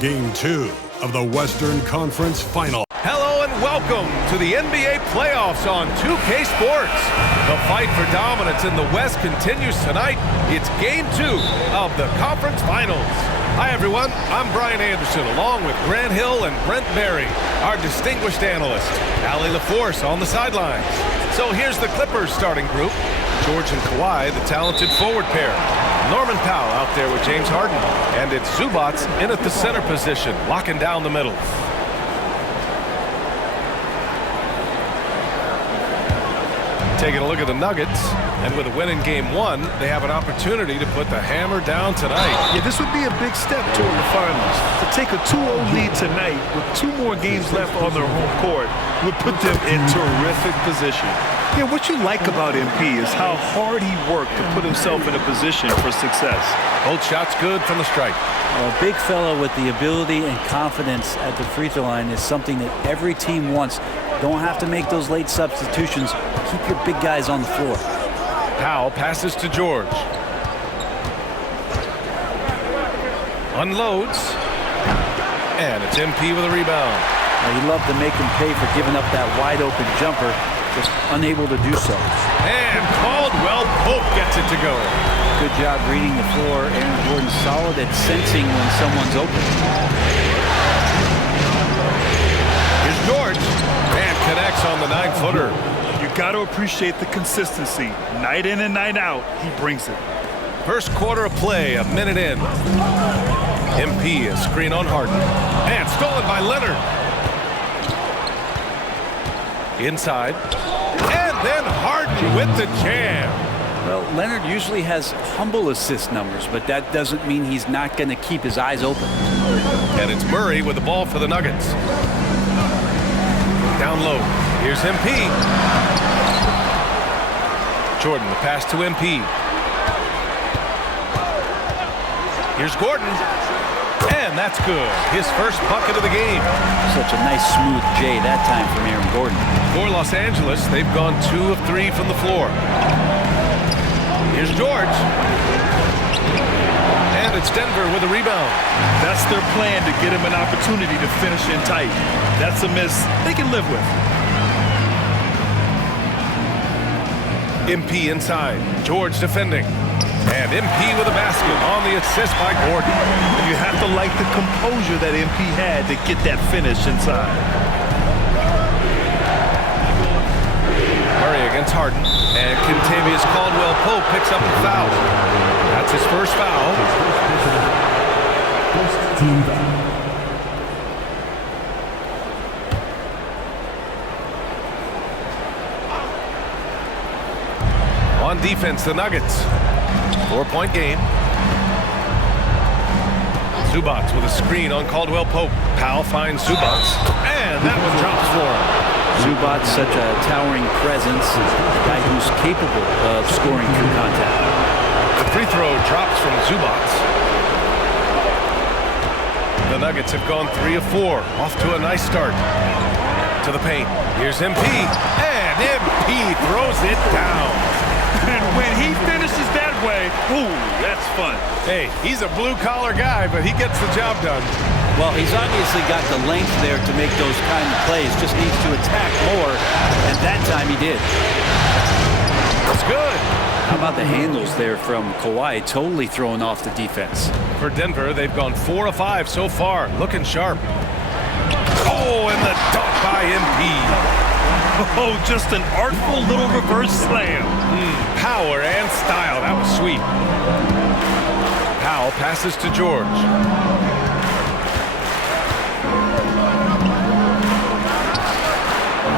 Game 2 of the Western Conference Final. Hello and welcome to the NBA playoffs on 2K Sports. The fight for dominance in the West continues tonight. It's Game 2 of the Conference Finals. Hi everyone, I'm Brian Anderson along with Grant Hill and Brent Berry, our distinguished analyst, Allie LaForce on the sidelines. So here's the Clippers starting group. George and Kawhi, the talented forward pair. Norman Powell out there with James Harden. And it's Zubac in at the center position, locking down the middle. Taking a look at the Nuggets, and with a win in Game 1, they have an opportunity to put the hammer down tonight. Yeah, this would be a big step toward the finals. To take a 2-0 lead tonight with 2 more games left on their home court would put them in terrific position. Yeah, what you like about MP is how hard he worked to put himself in a position for success. Both shots good from the stripe. A big fellow with the ability and confidence at the free throw line is something that every team wants. Don't have to make those late substitutions. Keep your big guys on the floor. Powell passes to George. Unloads. And it's MP with a rebound. Now, you love to make him pay for giving up that wide open jumper. Just unable to do so. And Caldwell Pope gets it to go. Good job reading the floor. Aaron Gordon solid at sensing when someone's open. Here's George. And connects on the 9-footer. You got to appreciate the consistency. Night in and night out, he brings it. First quarter of play, a minute in. MP, a screen on Harden. And stolen by Leonard. Inside. And then Harden with the jam. Well, Leonard usually has humble assist numbers, but that doesn't mean he's not going to keep his eyes open. And it's Murray with the ball for the Nuggets. Down low. Here's MP. Jordan, the pass to MP. Here's Gordon. And that's good. His first bucket of the game. Such a nice smooth J that time from Aaron Gordon. For Los Angeles, they've gone 2 of 3 from the floor. Here's George. And it's Denver with a rebound. That's their plan to get him an opportunity to finish in tight. That's a miss they can live with. MP inside. George defending. And MP with a basket on the assist by Gordon. You have to like the composure that MP had to get that finish inside. Murray against Harden. And Kentavious Caldwell-Pope picks up the foul. That's his first foul. First team foul. On defense, the Nuggets. 4-point game. Zubac with a screen on Caldwell-Pope. Powell finds Zubac. And that one drops for him. Zubac, such a towering presence, a guy who's capable of scoring through contact. The free throw drops from Zubac. The Nuggets have gone 3 of 4. Off to a nice start. To the paint. Here's MP. And MP throws it down. And when he finishes that way, ooh, that's fun. Hey, he's a blue-collar guy, but he gets the job done. Well, he's obviously got the length there to make those kind of plays. Just needs to attack more, and that time he did. That's good. How about the handles there from Kawhi, totally throwing off the defense. For Denver, they've gone 4 of 5 so far, looking sharp. Oh, and the dunk by MP. Oh, just an artful little reverse slam. Power and style. That was sweet. Powell passes to George.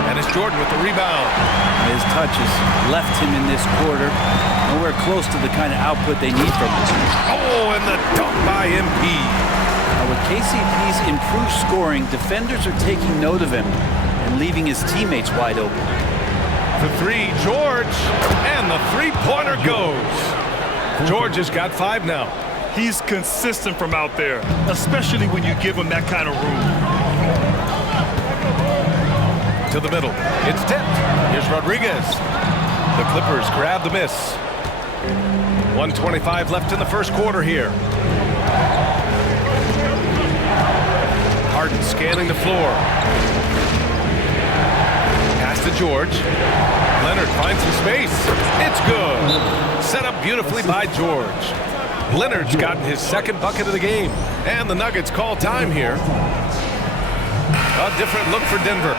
And it's Jordan with the rebound. His touch has left him in this quarter. Nowhere close to the kind of output they need from him. Oh, and the dunk by MP. Now, with KCP's improved scoring, defenders are taking note of him and leaving his teammates wide open. The 3, George, and the three-pointer goes. George has got 5 now. He's consistent from out there, especially when you give him that kind of room. To the middle. It's tipped. Here's Rodriguez. The Clippers grab the miss. 1:25 left in the first quarter here. Harden scanning the floor. Pass to George. Leonard finds some space. It's good. Set up beautifully by George. Leonard's gotten his second bucket of the game. And the Nuggets call time here. A different look for Denver.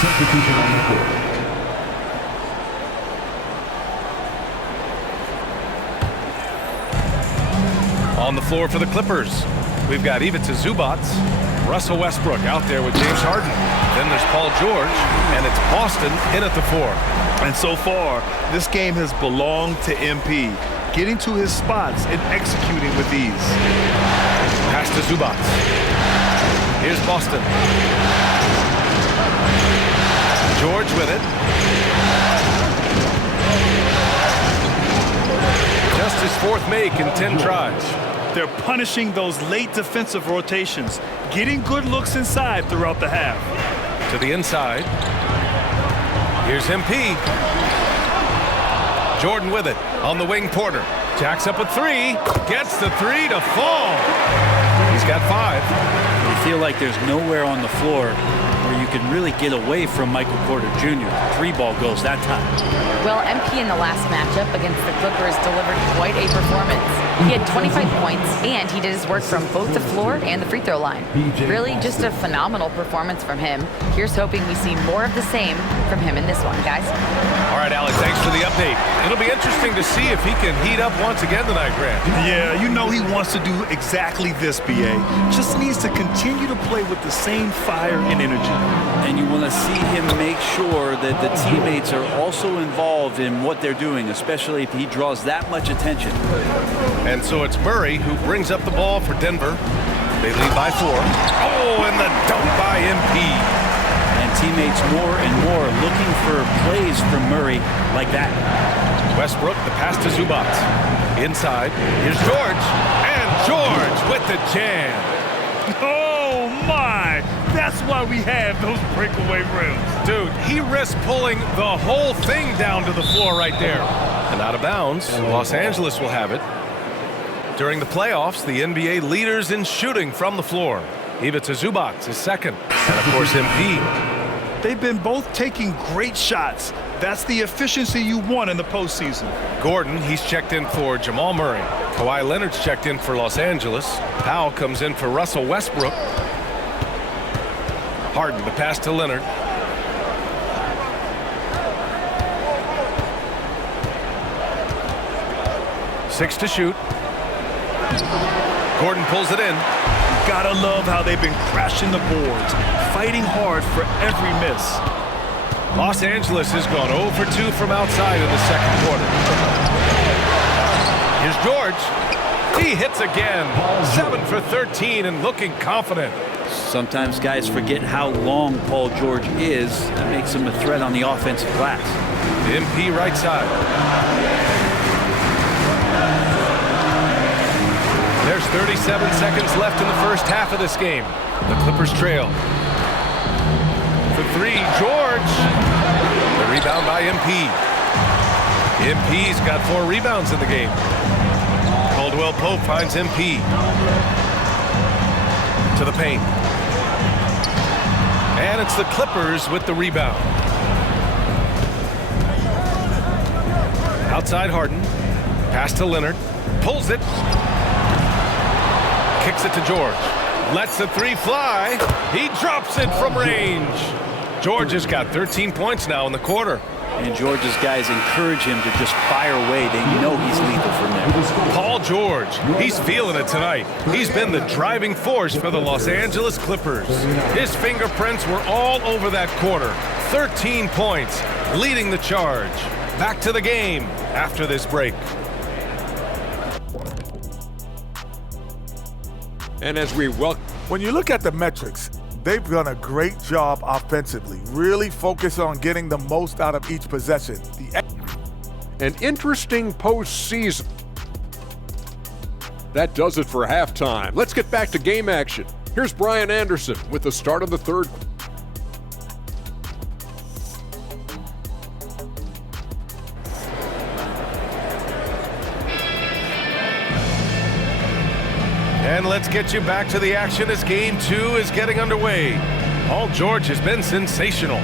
Substitution on the court. On the floor for the Clippers, we've got Ivica Zubac, Russell Westbrook out there with James Harden. Then there's Paul George, and it's Boston in at the 4. And so far, this game has belonged to MP, getting to his spots and executing with ease. Pass to Zubac. Here's Boston. George with it. Just his 4th make in 10 tries. They're punishing those late defensive rotations, getting good looks inside throughout the half. To the inside. Here's MP. Jordan with it on the wing. Porter jacks up a 3, gets the 3 to fall. He's got 5. You feel like there's nowhere on the floor where you can really get away from Michael Porter Jr. 3-ball goes that time. Well, MP in the last matchup against the Clippers delivered quite a performance. He had 25 points, and he did his work from both the floor and the free throw line. Really just a phenomenal performance from him. Here's hoping we see more of the same from him in this one, guys. All right, Alex, thanks for the update. It'll be interesting to see if he can heat up once again tonight, Grant. Yeah, you know he wants to do exactly this, BA. Just needs to continue to play with the same fire and energy. And you want to see him make sure that the teammates are also involved in what they're doing, especially if he draws that much attention. And so it's Murray who brings up the ball for Denver. They lead by 4. Oh, and the dunk by MP. And teammates more and more looking for plays from Murray like that. Westbrook, the pass to Zubac. Inside, here's George. And George with the jam. Oh, my! That's why we have those breakaway rims. Dude, he risked pulling the whole thing down to the floor right there. And out of bounds, Los Angeles will have it. During the playoffs, the NBA leaders in shooting from the floor. Ivica Zubac is second. And, of course, MP. They've been both taking great shots. That's the efficiency you want in the postseason. Gordon, he's checked in for Jamal Murray. Kawhi Leonard's checked in for Los Angeles. Powell comes in for Russell Westbrook. Harden, the pass to Leonard. Six to shoot. Gordon pulls it in. Gotta love how they've been crashing the boards, fighting hard for every miss. Los Angeles has gone 0 for 2 from outside in the second quarter. Here's George. He hits again. 7 for 13 and looking confident. Sometimes guys forget how long Paul George is. That makes him a threat on the offensive glass. MP right side. There's 37 seconds left in the first half of this game. The Clippers trail. For 3, George. The rebound by MP. MP's got 4 rebounds in the game. Caldwell Pope finds MP. To the paint. And it's the Clippers with the rebound. Outside Harden. Pass to Leonard. Pulls it. Kicks it to George. Lets the 3 fly. He drops it from range. George has got 13 points now in the quarter. And George's guys encourage him to just fire away. They know he's lethal from there. Paul George, he's feeling it tonight. He's been the driving force for the Los Angeles Clippers. His fingerprints were all over that quarter. 13 points, leading the charge. Back to the game after this break. And as we welcome, when you look at the metrics, they've done a great job offensively. Really focus on getting the most out of each possession. an interesting postseason. That does it for halftime. Let's get back to game action. Here's Brian Anderson with the start of the third. And let's get you back to the action as game 2 is getting underway. Paul George has been sensational.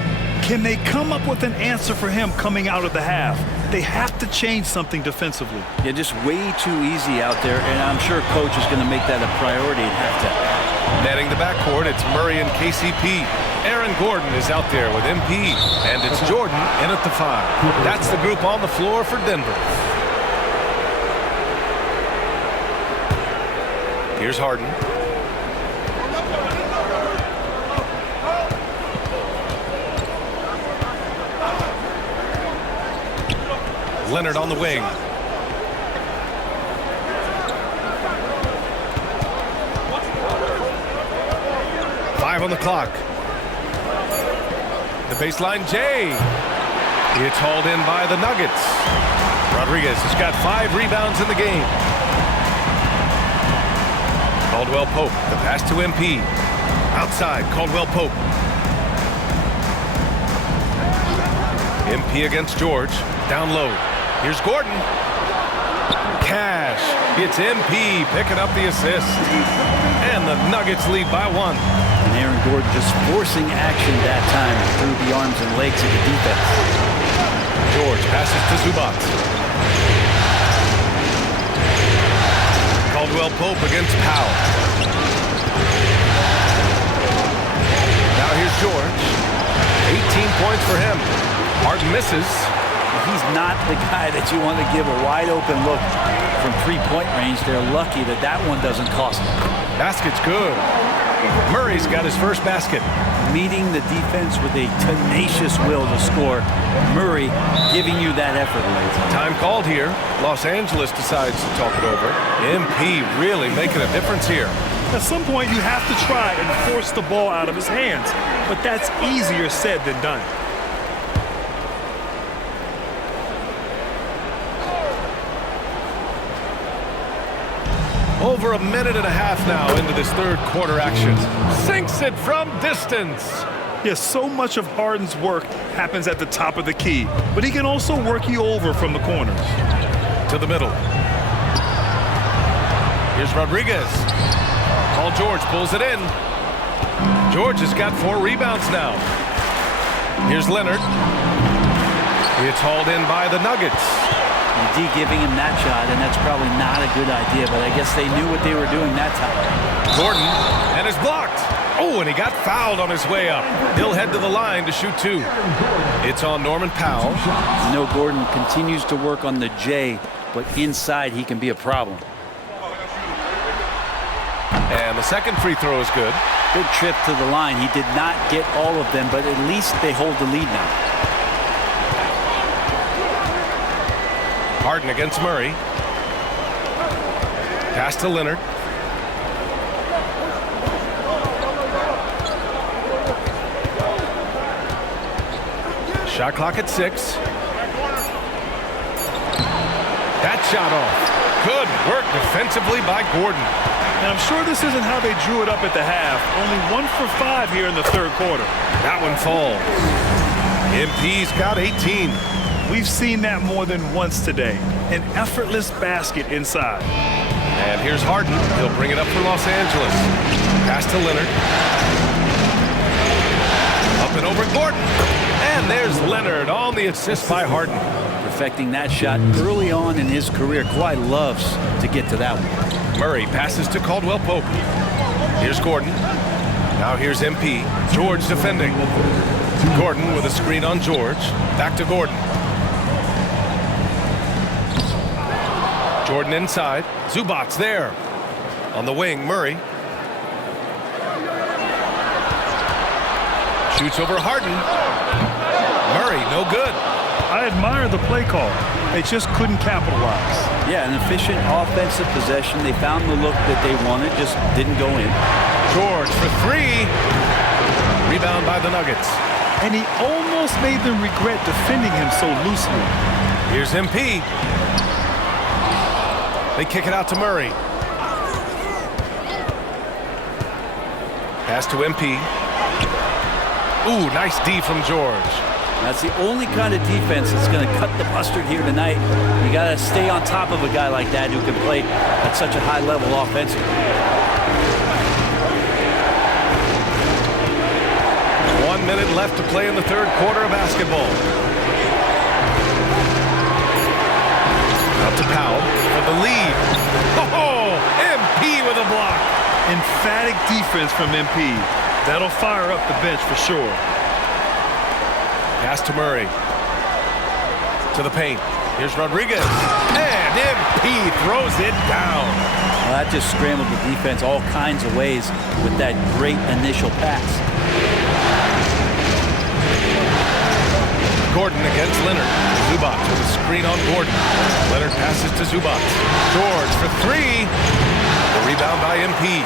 Can they come up with an answer for him coming out of the half? They have to change something defensively. Yeah, just way too easy out there, and I'm sure coach is going to make that a priority at halftime. Netting the backcourt, it's Murray and KCP. Aaron Gordon is out there with MP, and it's Jordan in at the 5. That's the group on the floor for Denver. Here's Harden. Leonard on the wing. Five on the clock. The baseline Jay. It's hauled in by the Nuggets. Rodriguez has got 5 rebounds in the game. Caldwell Pope, the pass to MP. Outside, Caldwell Pope. MP against George. Down low. Here's Gordon. Cash. It's MP picking up the assist. And the Nuggets lead by 1. And Aaron Gordon just forcing action that time through the arms and legs of the defense. George passes to Zubac. Caldwell Pope against Powell. Now here's George. 18 points for him. Harden misses. He's not the guy that you want to give a wide open look from 3-point range. They're lucky that that one doesn't cost them. Basket's good. Murray's got his first basket. Meeting the defense with a tenacious will to score. Murray giving you that effort. Time called here. Los Angeles decides to talk it over. MP really making a difference here. At some point, you have to try and force the ball out of his hands, but that's easier said than done. Over a minute and a half now into this third quarter action. Sinks it from distance. Yes, so much of Harden's work happens at the top of the key, but he can also work you over from the corners. To the middle. Here's Rodriguez. Paul George pulls it in. George has got 4 rebounds now. Here's Leonard. It's hauled in by the Nuggets. D giving him that shot, and that's probably not a good idea, but I guess they knew what they were doing that time. Gordon, and is blocked. Oh, and he got fouled on his way up. He'll head to the line to shoot 2. It's on Norman Powell. You know, Gordon continues to work on the J, but inside he can be a problem. And the second free throw is good. Good trip to the line. He did not get all of them, but at least they hold the lead now. Harden against Murray. Pass to Leonard. Shot clock at 6. That shot off. Good work defensively by Gordon. And I'm sure this isn't how they drew it up at the half. Only 1 for 5 here in the third quarter. That one falls. MP's got 18. We've seen that more than once today. An effortless basket inside. And here's Harden. He'll bring it up for Los Angeles. Pass to Leonard. Up and over Gordon. And there's Leonard on the assist by Harden. Perfecting that shot early on in his career. Kawhi loves to get to that one. Murray passes to Caldwell Pope. Here's Gordon. Now here's MP. George defending. Gordon with a screen on George. Back to Gordon. Jordan inside. Zubac's there. On the wing, Murray. Shoots over Harden. Murray, no good. I admire the play call. They just couldn't capitalize. Yeah, an efficient offensive possession. They found the look that they wanted, just didn't go in. George for 3. Rebound by the Nuggets. And he almost made them regret defending him so loosely. Here's MP. They kick it out to Murray. Pass to MP. Ooh, nice D from George. That's the only kind of defense that's going to cut the mustard here tonight. You got to stay on top of a guy like that who can play at such a high level offensively. 1 minute left to play in the third quarter of basketball. Up to Powell for the lead. Oh, MP with a block. Emphatic defense from MP. That'll fire up the bench for sure. Pass to Murray. To the paint. Here's Rodriguez. And MP throws it down. Well, that just scrambled the defense all kinds of ways with that great initial pass. Gordon against Leonard. Zubac with a screen on Gordon. Leonard passes to Zubac. George for three. The rebound by MP.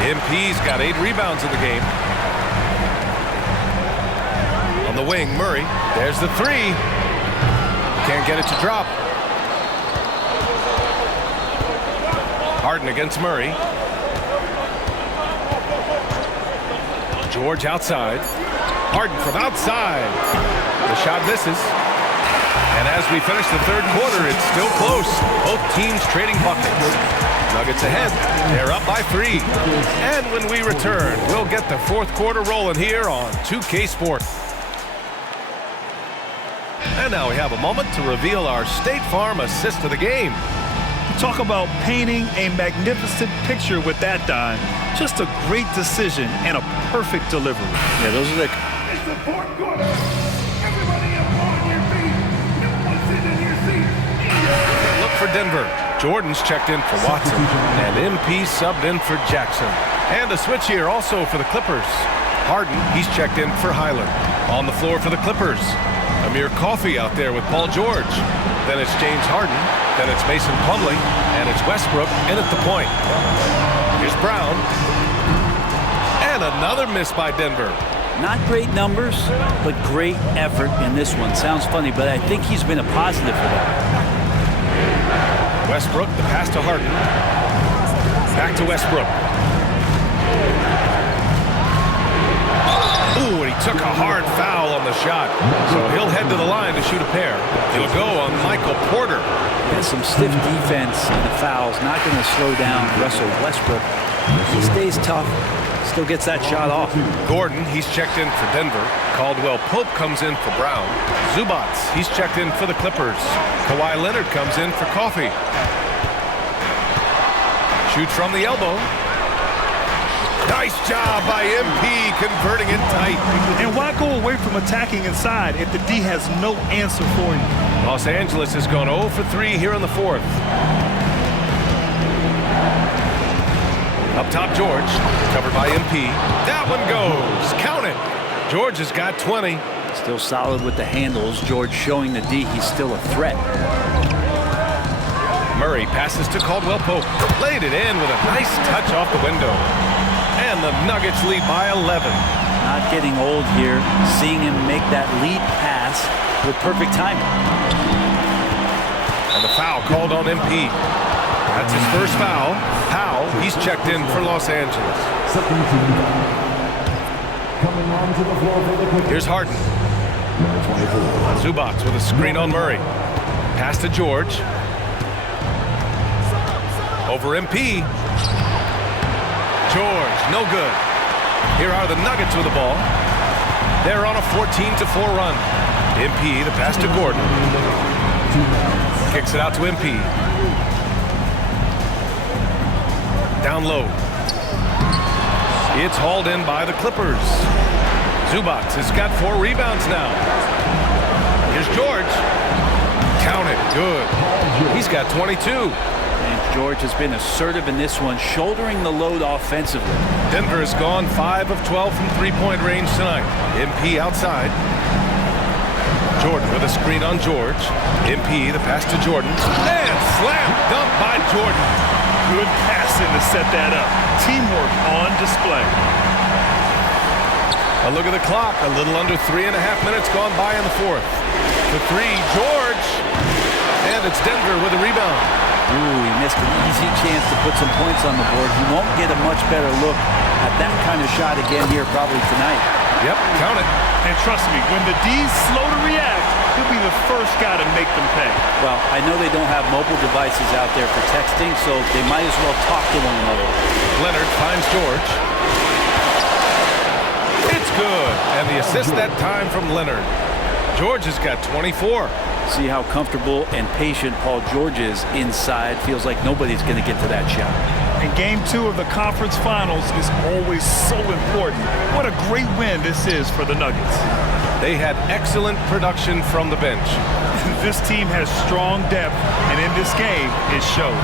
MP's got 8 rebounds in the game. On the wing, Murray. There's the three. Can't get it to drop. Harden against Murray. George outside. Harden from outside. The shot misses. And as we finish the third quarter, it's still close. Both teams trading buckets. Nuggets ahead. They're up by 3. And when we return, we'll get the fourth quarter rolling here on 2K Sports. And now we have a moment to reveal our State Farm assist of the game. Talk about painting a magnificent picture with that dime. Just a great decision and a perfect delivery. Yeah, those are the... It's the fourth quarter. Everybody up on your feet. No one sitting in your seat. Look for Denver. Jordan's checked in for Watson. And MP subbed in for Jackson. And a switch here also for the Clippers. Harden, he's checked in for Hyland. On the floor for the Clippers. Amir Coffey out there with Paul George. Then it's James Harden. Then it's Mason Plumlee. And it's Westbrook in at the point. Here's Brown. And another miss by Denver. Not great numbers, but great effort in this one. Sounds funny, but I think he's been a positive for them. Westbrook, the pass to Harden. Back to Westbrook. Ooh, and he took a hard foul on the shot. So he'll head to the line to shoot a pair. It'll go on Michael Porter. And some stiff defense and the fouls. Not going to slow down Russell Westbrook. He stays tough. Still gets that shot off. Gordon, he's checked in for Denver. Caldwell Pope comes in for Brown. Zubac, he's checked in for the Clippers. Kawhi Leonard comes in for Coffey. Shoots from the elbow. Nice job by MP converting it tight. And why go away from attacking inside if the D has no answer for you? Los Angeles has gone 0 for 3 here in the fourth. Up top, George, covered by MP. That one goes. Count it. George has got 20. Still solid with the handles. George showing the D he's still a threat. Murray passes to Caldwell Pope. Laid it in with a nice touch off the window. And the Nuggets lead by 11. Not getting old here. Seeing him make that lead pass with perfect timing. And the foul called on MP. That's his first foul. Powell, he's checked in for Los Angeles. Here's Harden. Zubac with a screen on Murray. Pass to George. Over MP. George, no good. Here are the Nuggets with the ball. They're on a 14-4 run. MP, the pass to Gordon. Kicks it out to MP. Down low. It's hauled in by the Clippers. Zubac has got 4 rebounds now. Here's George. Count it. Good. He's got 22. And George has been assertive in this one, shouldering the load offensively. Denver has gone 5 of 12 from three-point range tonight. MP outside. Jordan with a screen on George. MP, the pass to Jordan. And slam dunk by Jordan. Good passing to set that up. Teamwork on display. A look at the clock. A little under 3.5 minutes gone by in the fourth. The three, George. And it's Denver with a rebound. Ooh, he missed an easy chance to put some points on the board. He won't get a much better look at that kind of shot again here probably tonight. Yep, count it. And trust me, when the D's slow to react, he'll be the first guy to make them pay. Well, I know they don't have mobile devices out there for texting, so they might as well talk to one another. Leonard finds George. It's good. And the assist that time from Leonard. George has got 24. See how comfortable and patient Paul George is inside. Feels like nobody's going to get to that shot. And game 2 of the conference finals is always so important. What a great win this is for the Nuggets. They had excellent production from the bench. This team has strong depth, and in this game, it showed.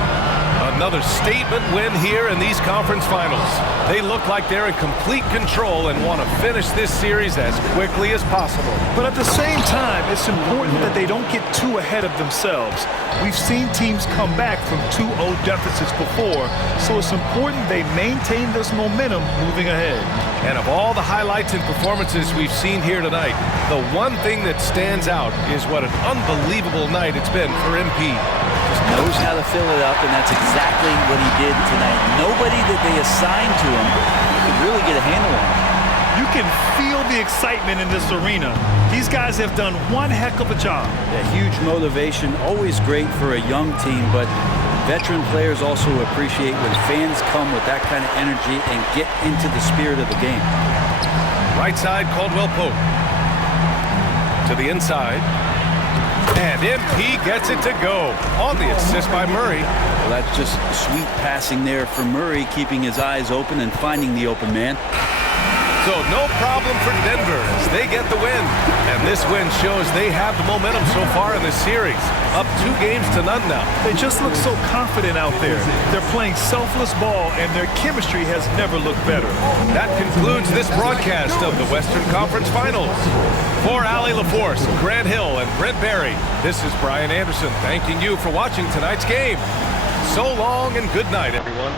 Another statement win here in these conference finals. They look like they're in complete control and want to finish this series as quickly as possible. But at the same time, it's important that they don't get too ahead of themselves. We've seen teams come back from 2-0 deficits before, so it's important they maintain this momentum moving ahead. And of all the highlights and performances we've seen here tonight, the one thing that stands out is what an unbelievable night it's been for MP. Just knows how to fill it up, and that's exactly what he did tonight. Nobody that they assigned to him could really get a handle on him. You can feel the excitement in this arena. These guys have done one heck of a job. A huge motivation, always great for a young team, but veteran players also appreciate when fans come with that kind of energy and get into the spirit of the game. Right side, Caldwell Pope. To the inside. And MP gets it to go on the assist by Murray. Well, that's just sweet passing there for Murray, keeping his eyes open and finding the open man. So no problem for Denver as they get the win. And this win shows they have the momentum so far in this series. Up 2 games to none now. They just look so confident out there. They're playing selfless ball, and their chemistry has never looked better. That concludes this broadcast of the Western Conference Finals. For Allie LaForce, Grant Hill, and Brent Barry, this is Brian Anderson thanking you for watching tonight's game. So long and good night, everyone.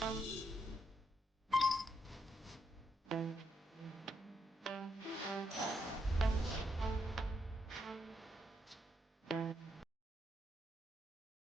Thank you.